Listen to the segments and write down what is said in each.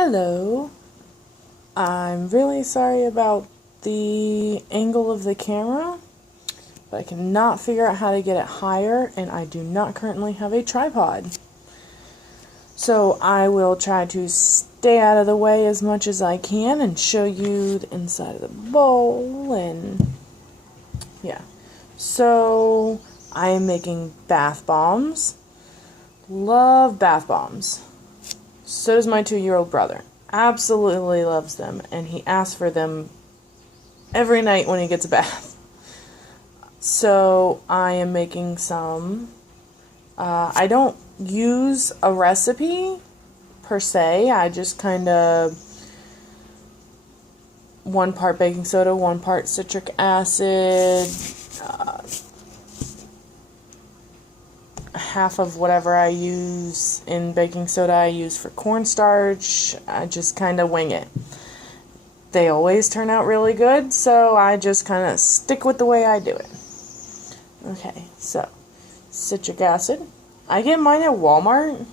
Hello. I'm really sorry about the angle of the camera, but I cannot figure out how to get it higher, and I do not currently have a tripod. So I will try to stay out of the way as much as I can and show you the inside of the bowl, and yeah. So I am making bath bombs. Love bath bombs. So does my 2-year-old brother. Absolutely loves them, and he asks for them every night when he gets a bath. So I am making some. I don't use a recipe per se. I just kind of 1 part baking soda, 1 part citric acid, half of whatever I use in baking soda I use for cornstarch. I just kind of wing it. They always turn out really good, so I just kind of stick with the way I do it. Okay, so citric acid. I get mine at Walmart,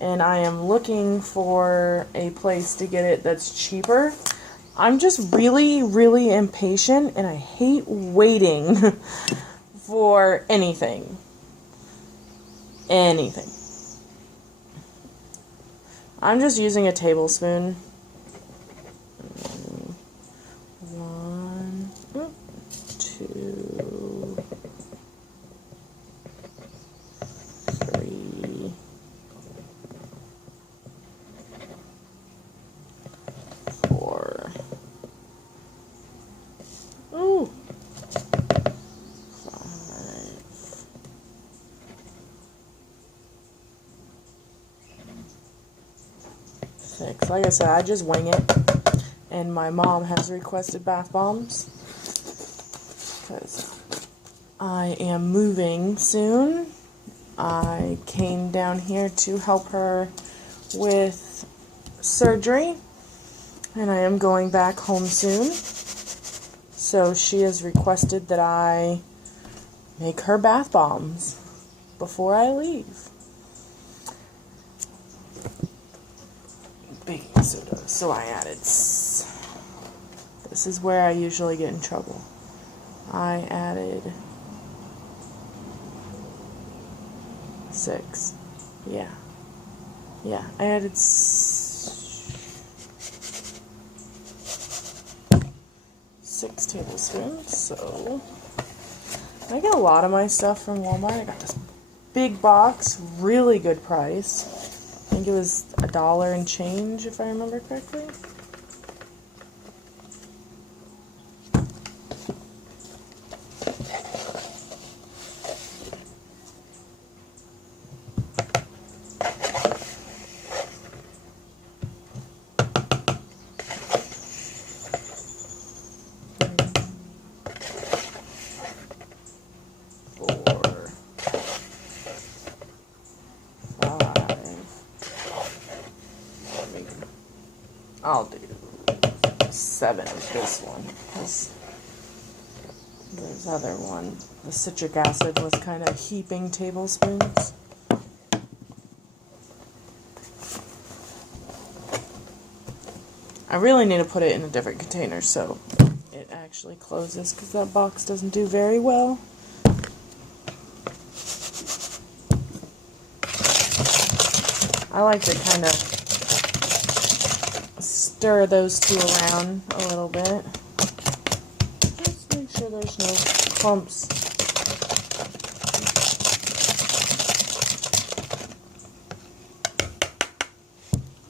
and I am looking for a place to get it that's cheaper. I'm just really, really impatient, and I hate waiting for anything. I'm just using a tablespoon. 1, 2, 3, 4. Ooh. 5. 6. Like I said, I just wing it. And my mom has requested bath bombs because I am moving soon. I came down here to help her with surgery, and I am going back home soon. So she has requested that I make her bath bombs before I leave. Baking soda. So I added. This is where I usually get in trouble. I added 6. Yeah. I added 6 tablespoons. So I get a lot of my stuff from Walmart. I got this big box, really good price. I think it was $1 and change, if I remember correctly. I'll do 7 of this one, because there's other one. The citric acid was kind of heaping tablespoons. I really need to put it in a different container so it actually closes, because that box doesn't do very well. I like to kind of stir those two around a little bit. Just make sure there's no clumps.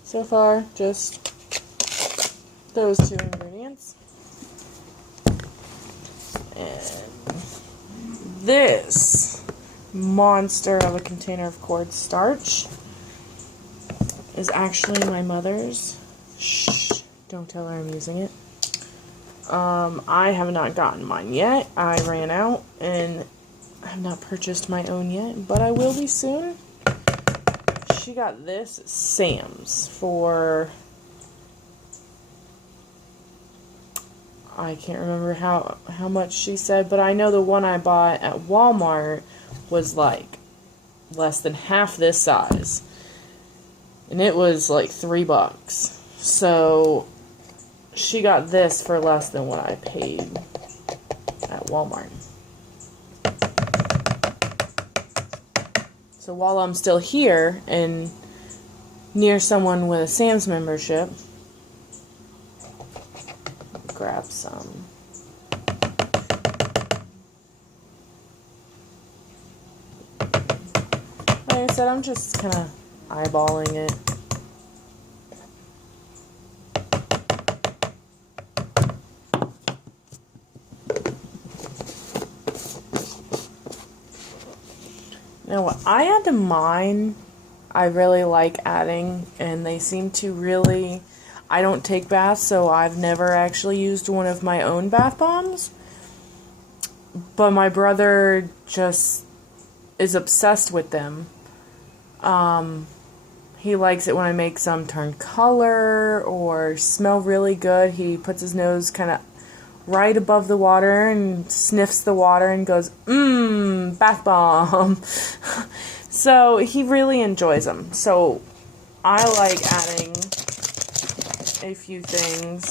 So far, just those 2 ingredients. And this monster of a container of cornstarch is actually my mother's. Shh, don't tell her I'm using it. I have not gotten mine yet. I ran out and I have not purchased my own yet, but I will be soon. She got this at Sam's for, I can't remember how much she said, but I know the one I bought at Walmart was like less than half this size. And it was like $3. So she got this for less than what I paid at Walmart. So while I'm still here and near someone with a Sam's membership, grab some. Like I said, I'm just kind of eyeballing it. Now, what I add to mine, I really like adding, and they seem to really... I don't take baths, so I've never actually used one of my own bath bombs. But my brother just is obsessed with them. He likes it when I make some turn color or smell really good. He puts his nose kind of right above the water and sniffs the water and goes, mmm, bath bomb. So he really enjoys them. So I like adding a few things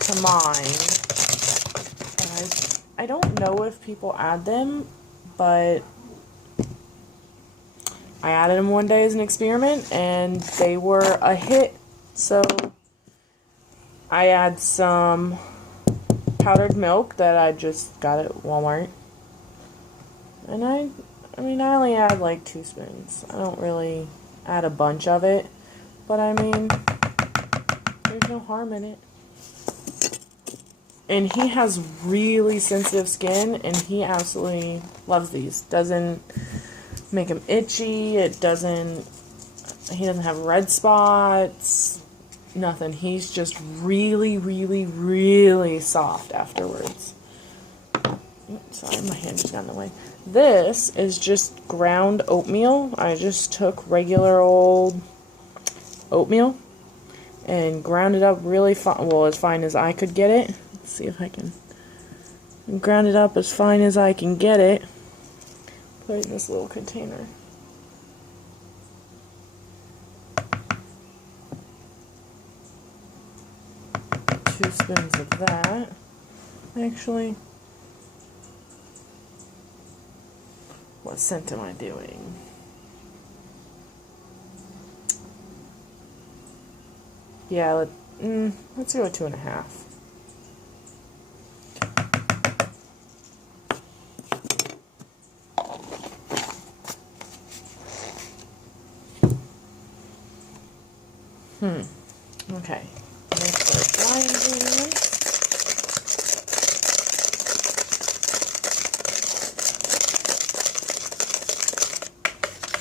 to mine. I don't know if people add them, but I added them one day as an experiment and they were a hit. So I add some powdered milk that I just got at Walmart. And I mean, I only add like 2 spoons. I don't really add a bunch of it. But I mean, there's no harm in it. And he has really sensitive skin, and he absolutely loves these. Doesn't make him itchy. He doesn't have red spots. Nothing. He's just really, really, really soft afterwards. Sorry, my hand just got in the way. This is just ground oatmeal. I just took regular old oatmeal and ground it up really fine. Well, as fine as I could get it. Let's see if I can ground it up as fine as I can get it. Put it in this little container. Two spoons of that. Actually, what scent am I doing? Yeah, let's go with 2.5. Okay. Let's start grinding this.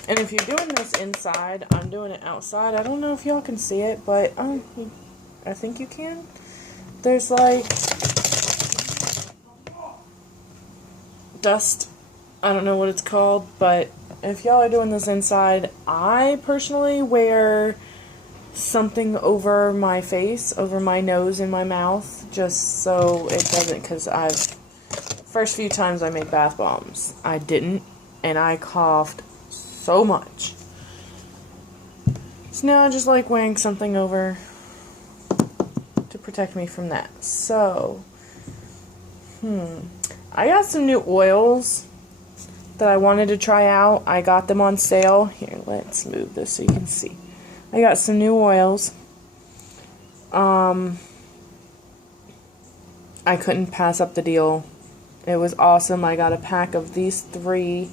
And if you're doing this inside, I'm doing it outside. I don't know if y'all can see it, but I think you can. There's like dust. I don't know what it's called, but if y'all are doing this inside, I personally wear something over my face, over my nose and my mouth, just so it doesn't, because first few times I made bath bombs, I didn't, and I coughed so much. So now I just like wearing something over to protect me from that. So, I got some new oils that I wanted to try out. I got them on sale. Here, let's move this so you can see. I got some new oils. I couldn't pass up the deal. It was awesome. I got a pack of these 3.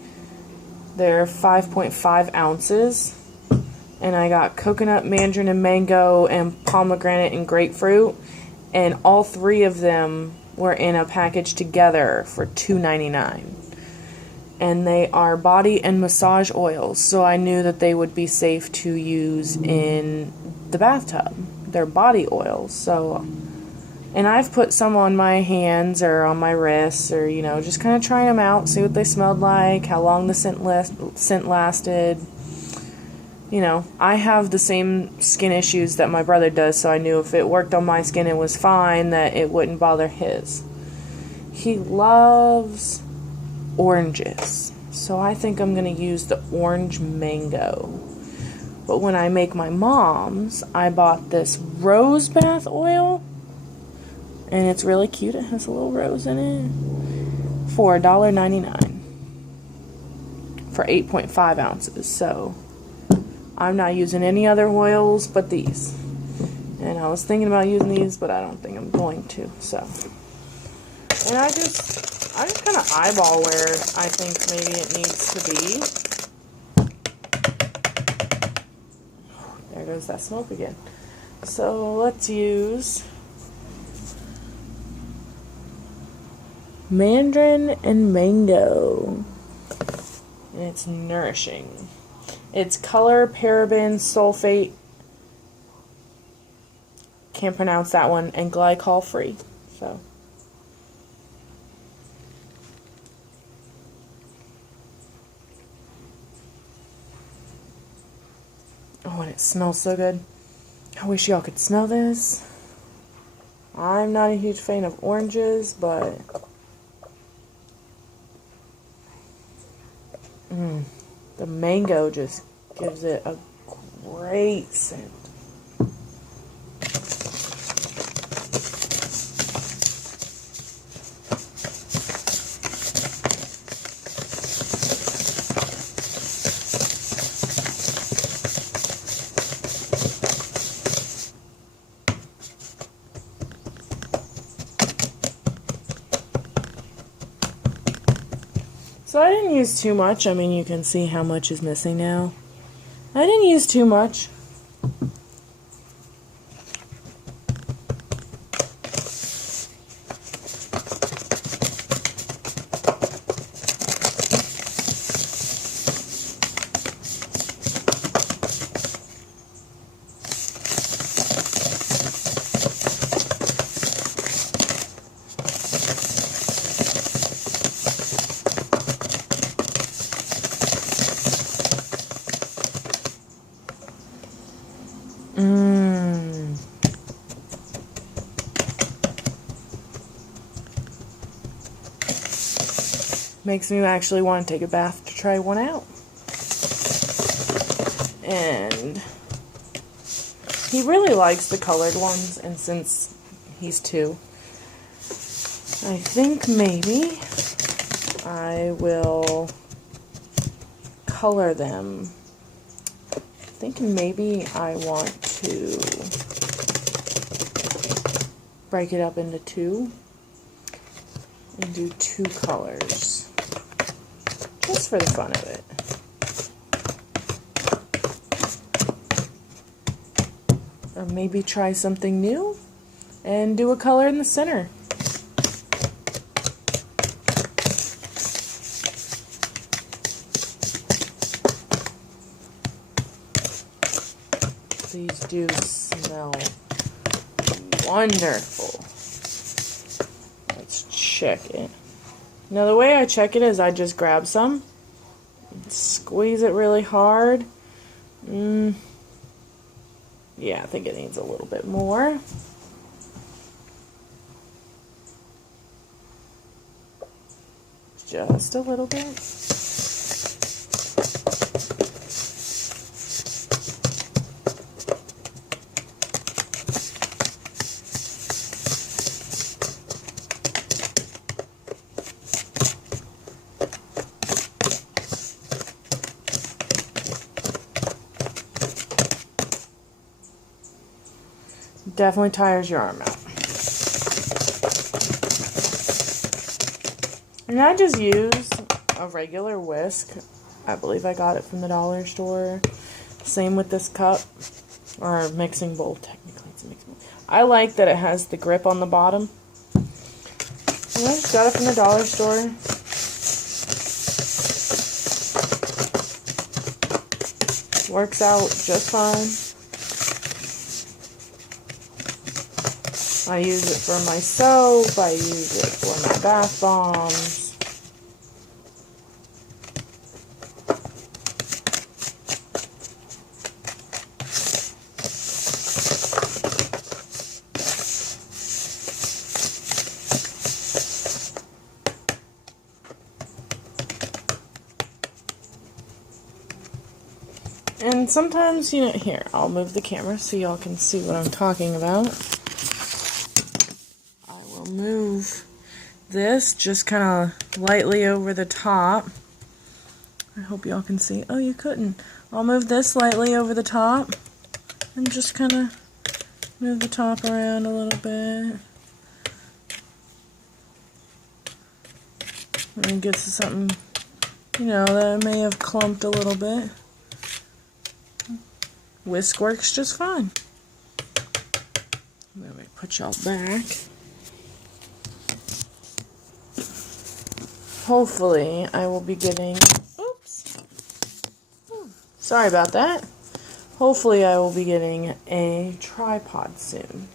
They're 5.5 ounces. And I got coconut, mandarin and mango, and pomegranate and grapefruit. And all 3 of them were in a package together for $2.99. And they are body and massage oils, so I knew that they would be safe to use in the bathtub. They're body oils, so... And I've put some on my hands or on my wrists, or, you know, just kind of trying them out, see what they smelled like, how long the scent lasted. You know, I have the same skin issues that my brother does, so I knew if it worked on my skin and was fine, that it wouldn't bother his. He loves oranges, so I think I'm going to use the orange mango, But when I make my mom's, I bought this rose bath oil. And it's really cute. It has a little rose in it. For $1.99. For 8.5 ounces. So I'm not using any other oils but these. And I was thinking about using these, but I don't think I'm going to. So, and I just kind of eyeball where I think maybe it needs to be. There goes that smoke again. So let's use Mandarin and Mango. And it's nourishing. It's color, paraben, sulfate. Can't pronounce that one. And glycol free. So. Oh, and it smells so good. I wish y'all could smell this. I'm not a huge fan of oranges, but the mango just gives it a great scent. So I didn't use too much. I mean, you can see how much is missing now. I didn't use too much. Makes me actually want to take a bath to try one out. And he really likes the colored ones, and since he's 2, I think maybe I will color them. Thinking maybe I want to break it up into 2 and do 2 colors just for the fun of it. Or maybe try something new and do a color in the center. These do smell wonderful. Let's check it. Now the way I check it is I just grab some, squeeze it really hard. Yeah, I think it needs a little bit more. Just a little bit. Definitely tires your arm out. And I just use a regular whisk. I believe I got it from the dollar store. Same with this cup, or mixing bowl. Technically it's a mixing bowl. I like that it has the grip on the bottom. And I just got it from the dollar store. Works out just fine. I use it for my soap, I use it for my bath bombs. And sometimes, you know, here, I'll move the camera so y'all can see what I'm talking about. I will move this just kind of lightly over the top. I hope y'all can see. Oh, you couldn't. I'll move this lightly over the top and just kind of move the top around a little bit. And get to something, you know, that may have clumped a little bit. Whisk works just fine. Let me put y'all back. Hopefully, I will be getting, oops, sorry about that. Hopefully, I will be getting a tripod soon.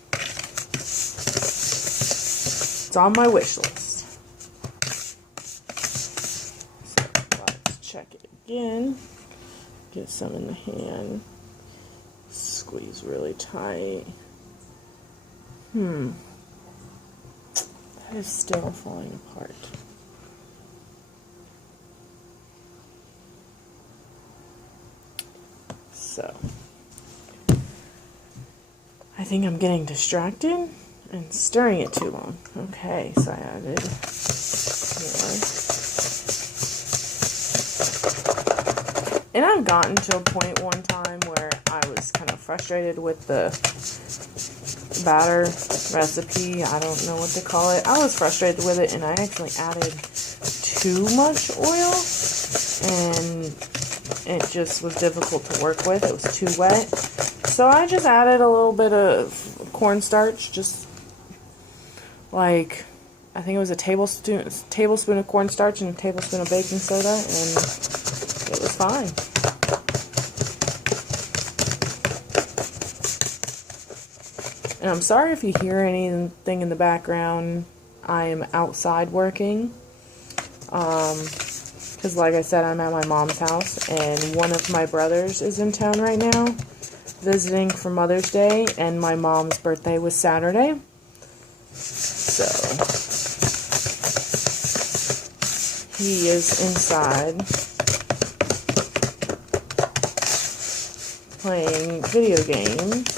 It's on my wish list. So, let's check it again. Get some in the hand. Squeeze really tight. That is still falling apart. So, I think I'm getting distracted and stirring it too long. Okay, so I added more. And I've gotten to a point one time where I was kind of frustrated with the batter recipe. I don't know what to call it. I was frustrated with it and I actually added too much oil and it just was difficult to work with. It was too wet. So I just added a little bit of cornstarch, just like, I think it was a tablespoon of cornstarch and a tablespoon of baking soda, and it was fine. And I'm sorry if you hear anything in the background. I am outside working. Because like I said, I'm at my mom's house, and one of my brothers is in town right now, visiting for Mother's Day, and my mom's birthday was Saturday. So, he is inside playing video games.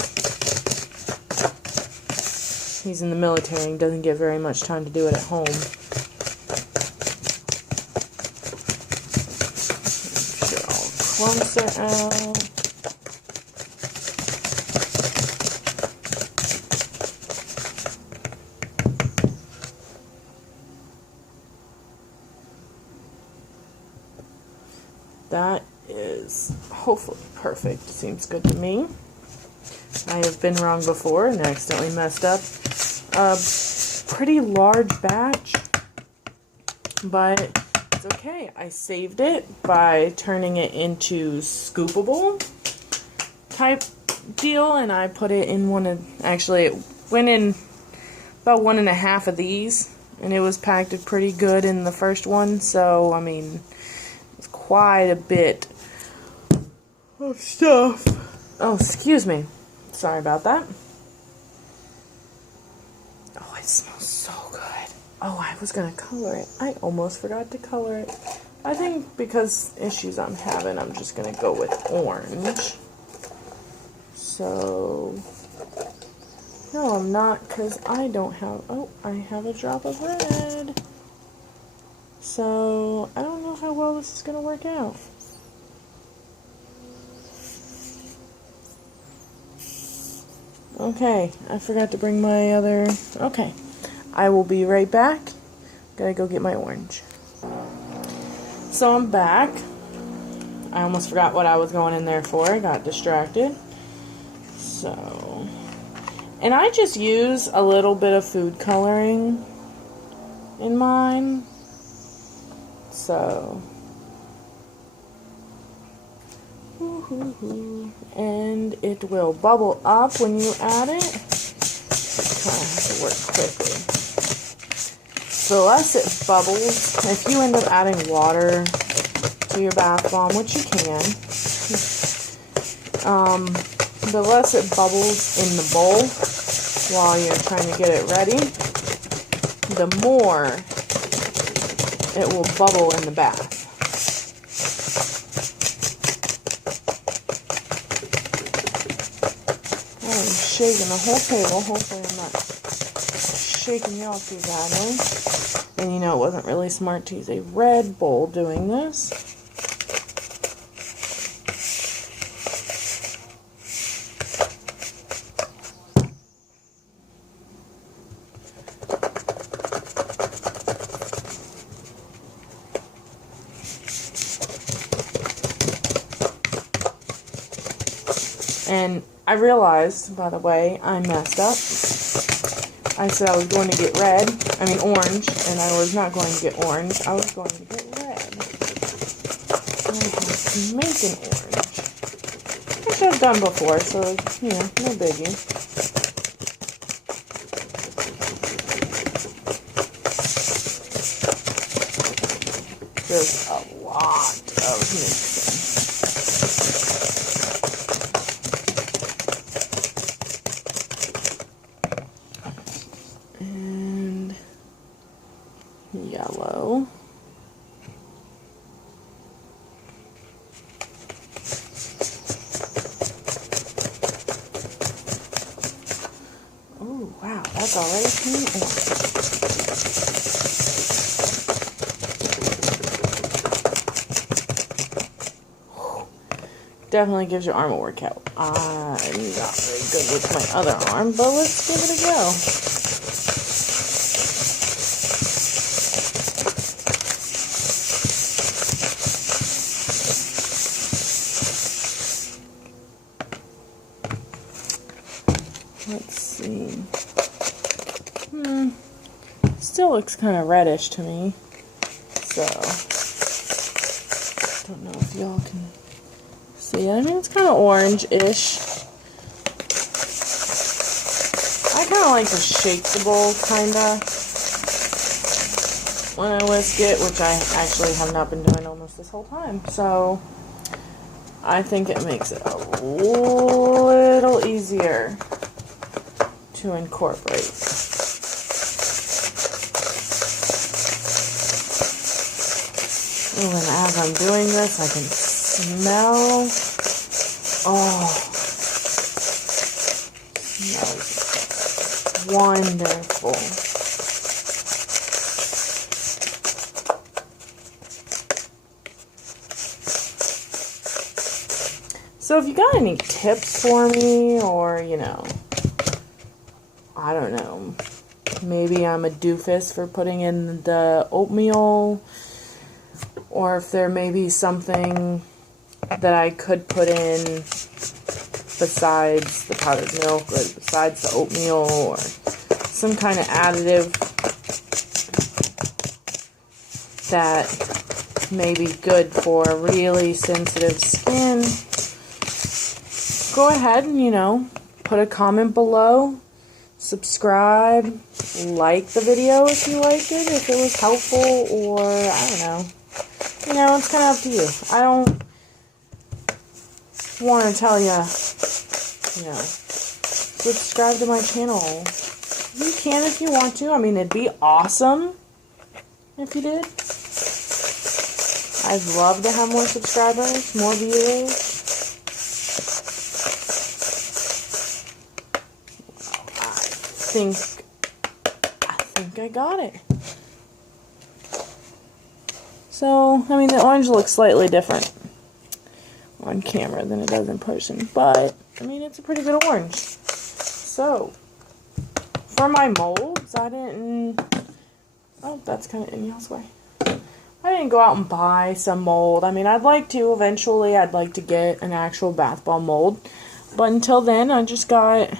He's in the military and doesn't get very much time to do it at home. Clumps it out. That is hopefully perfect. Seems good to me. I have been wrong before and accidentally messed up a pretty large batch, but it's okay. I saved it by turning it into scoopable type deal, and I put it in one of, actually it went in about 1.5 of these, and it was packed pretty good in the first one, so I mean, it's quite a bit of stuff. Oh, excuse me. Sorry about that. Oh, it smells so good. Oh, I was going to color it. I almost forgot to color it. I think because issues I'm having, I'm just going to go with orange. So, no, I'm not, because I don't have, oh, I have a drop of red. So, I don't know how well this is going to work out. Okay, I forgot to bring my other... Okay, I will be right back. Gotta go get my orange. So I'm back. I almost forgot what I was going in there for. I got distracted. So... And I just use a little bit of food coloring in mine. So... And it will bubble up when you add it. Just kind of have to work quickly. The less it bubbles, if you end up adding water to your bath bomb, which you can, the less it bubbles in the bowl while you're trying to get it ready, the more it will bubble in the bath. shaking the whole table. Hopefully I'm not shaking you off too badly. And you know, it wasn't really smart to use a red bowl doing this. And I realized, by the way, I messed up. I said I was going to get orange, and I was not going to get orange. I was going to get red. I have to make an orange, which I've done before, so, you know, no biggie. Just a lot of mixing. And yellow. Oh, wow, that's already turning orange. Definitely gives your arm a workout. I'm not very good with my other arm, but let's give it a go. Let's see. Still looks kind of reddish to me. So, don't know if y'all can see it. I mean, it's kind of orange-ish. I kind of like to shake the bowl, kind of, when I whisk it, which I actually have not been doing almost this whole time. So, I think it makes it a little easier to incorporate. Oh, and as I'm doing this, I can smell, smells wonderful. So if you got any tips for me, or, you know, I don't know, maybe I'm a doofus for putting in the oatmeal, or if there may be something that I could put in besides the powdered milk, or besides the oatmeal, or some kind of additive that may be good for really sensitive skin, go ahead and, you know, put a comment below, subscribe, like the video if you liked it, if it was helpful, or I don't know. You know, it's kind of up to you. I don't want to tell you, you know, subscribe to my channel. You can if you want to. I mean, it'd be awesome if you did. I'd love to have more subscribers, more viewers. I think I got it. So, I mean, the orange looks slightly different on camera than it does in person, but, I mean, it's a pretty good orange. So, for my molds, I didn't, oh, that's kind of in y'all's way. I didn't go out and buy some mold. I mean, I'd like to, eventually, I'd like to get an actual bath ball mold, but until then, I just got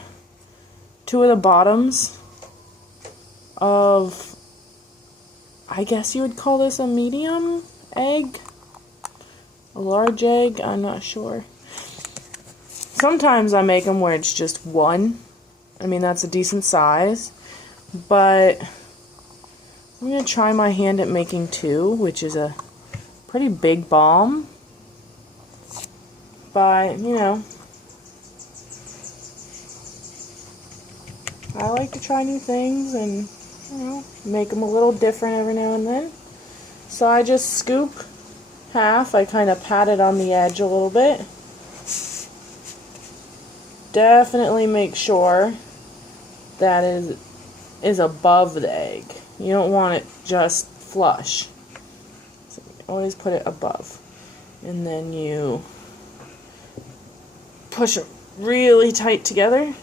2 of the bottoms of, I guess you would call this a medium egg, a large egg, I'm not sure. Sometimes I make them where it's just 1. I mean, that's a decent size, but I'm going to try my hand at making 2, which is a pretty big bomb, but, you know, I like to try new things and, you know, make them a little different every now and then. So I just scoop half. I kind of pat it on the edge a little bit. definitely make sure that is above the egg. You don't want it just flush. So always put it above. And then you push it really tight together.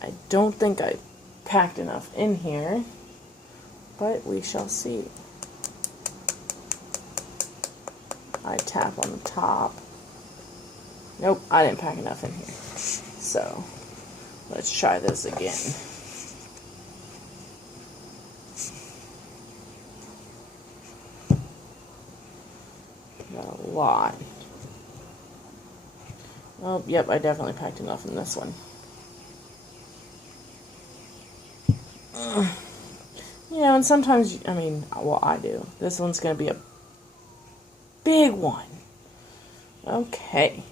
I don't think I packed enough in here, but we shall see. I tap on the top. Nope, I didn't pack enough in here. So, let's try this again. Got a lot. Oh, yep, I definitely packed enough in this one. You know, and sometimes, I mean, well, I do. This one's going to be a big one. Okay.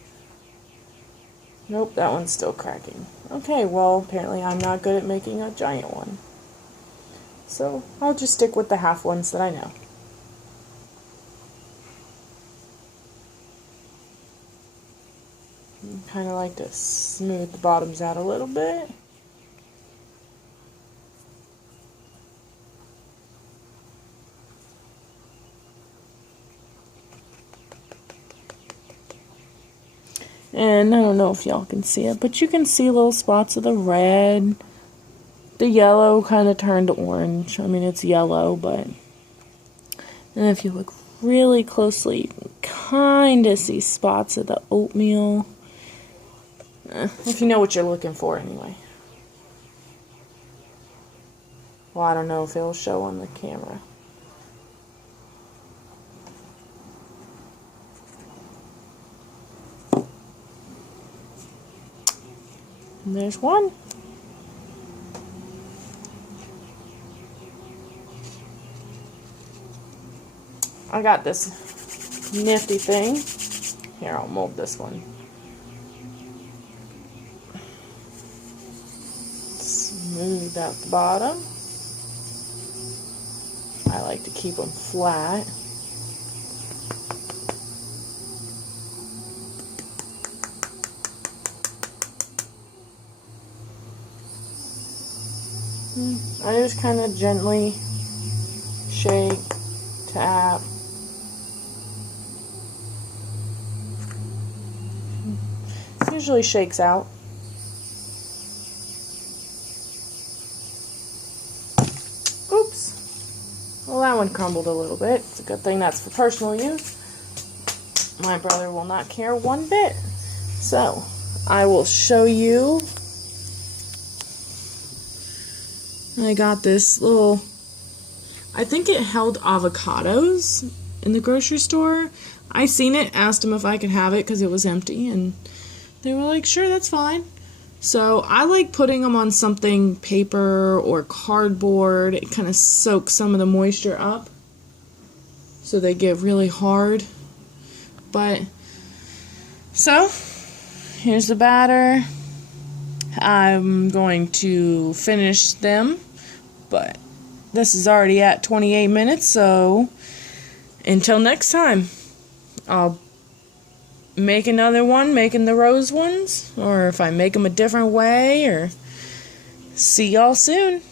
Nope, that one's still cracking. Okay, well, apparently I'm not good at making a giant one. So, I'll just stick with the half ones that I know. Kind of like to smooth the bottoms out a little bit. And I don't know if y'all can see it, but you can see little spots of the red. The yellow kind of turned orange. I mean, it's yellow, but... And if you look really closely, you can kind of see spots of the oatmeal. If you know what you're looking for, anyway. Well, I don't know if it'll show on the camera. And there's one. I got this nifty thing. Here, I'll mold this one. Smooth out the bottom. I like to keep them flat. I just kind of gently shake, tap. It usually shakes out. Oops. Well, that one crumbled a little bit. It's a good thing that's for personal use. My brother will not care one bit. So, I will show you. I got this little, I think it held avocados in the grocery store. I seen it, asked them if I could have it because it was empty, and they were like, sure, that's fine. So I like putting them on something, paper or cardboard. It kind of soaks some of the moisture up so they get really hard. But, so, here's the batter. I'm going to finish them, but this is already at 28 minutes, so until next time, I'll make another one, making the rose ones, or if I make them a different way, or see y'all soon.